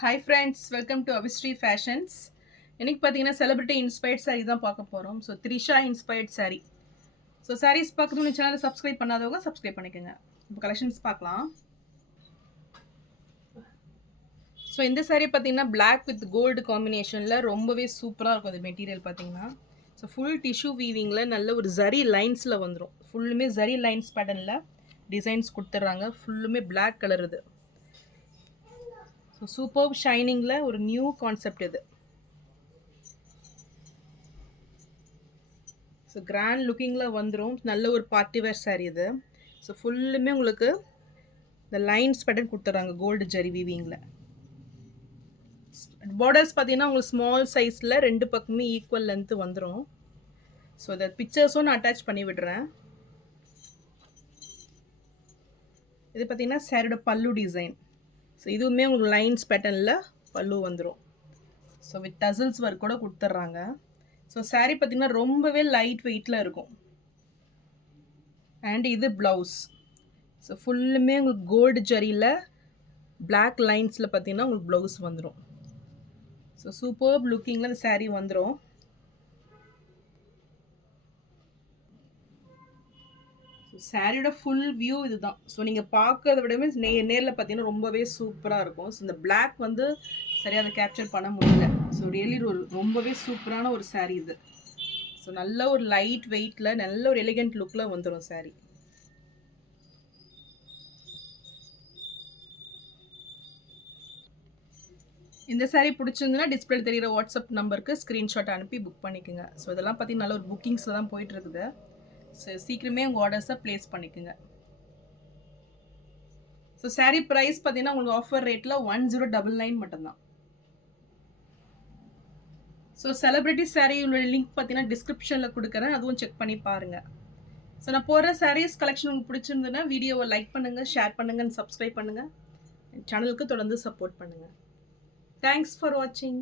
Hi friends, welcome to Abhishree fashions. இன்னைக்கு பார்த்தீங்கன்னா celebrity inspired sari தான் பார்க்க போகிறோம். So Trisha inspired sari. So saris பார்க்கணும்னு சேனலை சப்ஸ்கிரைப் பண்ணாதவங்க சப்ஸ்கிரைப் பண்ணிக்கோங்க. இப்போ கலெக்ஷன்ஸ் பார்க்கலாம். ஸோ இந்த சாரீ பார்த்தீங்கன்னா பிளாக் வித் கோல்டு காம்பினேஷனில் ரொம்பவே சூப்பராக இருக்கும். அது மெட்டீரியல் பார்த்தீங்கன்னா ஸோ ஃபுல் டிஷ்யூ வீவிங்கில் நல்ல ஒரு ஜரி லைன்ஸில் வந்துடும். ஃபுல்லுமே ஜரி லைன்ஸ் பேட்டர்னில் டிசைன்ஸ் கொடுத்துட்றாங்க. ஃபுல்லுமே பிளாக் கலர் இது. ஸோ சூப்பர் ஷைனிங்கில் ஒரு நியூ கான்செப்ட் இது. ஸோ கிராண்ட் லுக்கிங்கில் வந்துடும். நல்ல ஒரு பார்ட்டி வேர் சாரீ இது. ஸோ ஃபுல்லுமே உங்களுக்கு இந்த லைன்ஸ் பேட்டர்ன் கொடுத்துட்றாங்க கோல்டு ஜரி வீவிங்கில். பார்டர்ஸ் பார்த்தீங்கன்னா உங்களுக்கு ஸ்மால் சைஸில் ரெண்டு பக்கமே ஈக்குவல் லென்த்து வந்துடும். ஸோ இந்த பிக்சர்ஸும் நான் அட்டாச் பண்ணி விடுறேன். இது பார்த்தீங்கன்னா சாரியோட பல்லு டிசைன். ஸோ இதுவுமே உங்களுக்கு லைன்ஸ் பேட்டர்னில் பல்லு வந்துடும். ஸோ வித் டசல்ஸ் ஒர்க் கூட கொடுத்துட்றாங்க. ஸோ சாரீ பார்த்திங்கன்னா ரொம்பவே லைட் வெயிட்டில் இருக்கும். அண்ட் இது ப்ளவுஸ். ஸோ ஃபுல்லுமே உங்களுக்கு கோல்டு ஜரியில் பிளாக் லைன்ஸில் பார்த்திங்கன்னா உங்களுக்கு ப்ளவுஸ் வந்துடும். ஸோ சூப்பர் லுக்கிங்கில் இந்த சாரீ வந்துடும். சாரியோட ஃபுல் வியூ இதுதான். ஸோ நீங்கள் பார்க்கறத விடவே நேரில் பார்த்தீங்கன்னா ரொம்பவே சூப்பராக இருக்கும். ஸோ இந்த பிளாக் வந்து சரியாக அதை கேப்சர் பண்ண முடியல. ஸோ ரியலி ஒரு ரொம்பவே சூப்பரான ஒரு சாரீ இது. ஸோ நல்ல ஒரு லைட் வெயிட்டில் நல்ல ஒரு எலிகண்ட் லுக்கில் வந்துடும் சாரீ. இந்த சாரீ பிடிச்சிருந்துன்னா டிஸ்பிளே தெரிகிற வாட்ஸ்அப் நம்பருக்கு ஸ்க்ரீன்ஷாட் அனுப்பி புக் பண்ணிக்கோங்க. ஸோ இதெல்லாம் பார்த்தீங்கன்னா நல்ல ஒரு புக்கிங்ஸில் தான் போயிட்டுருக்குது. ஸோ சீக்கிரமே உங்கள் ஆர்டர்ஸை ப்ளேஸ் பண்ணிக்கோங்க. ஸோ சாரீ ப்ரைஸ் பார்த்தீங்கன்னா உங்களுக்கு ஆஃபர் ரேட்டில் 1099 மட்டும்தான். ஸோ செலிபிரிட்டி சாரீயோட லிங்க் பார்த்தீங்கன்னா டிஸ்கிரிப்ஷனில் கொடுக்குறேன், அதுவும் செக் பண்ணி பாருங்கள். ஸோ நான் போகிற சாரீஸ் கலெக்ஷன் உங்களுக்கு பிடிச்சிருந்ததுன்னா வீடியோவை லைக் பண்ணுங்கள், ஷேர் பண்ணுங்கள், சப்ஸ்கிரைப் பண்ணுங்கள். சேனலுக்கு தொடர்ந்து சப்போர்ட் பண்ணுங்கள். தேங்க்ஸ் ஃபார் வாட்சிங்.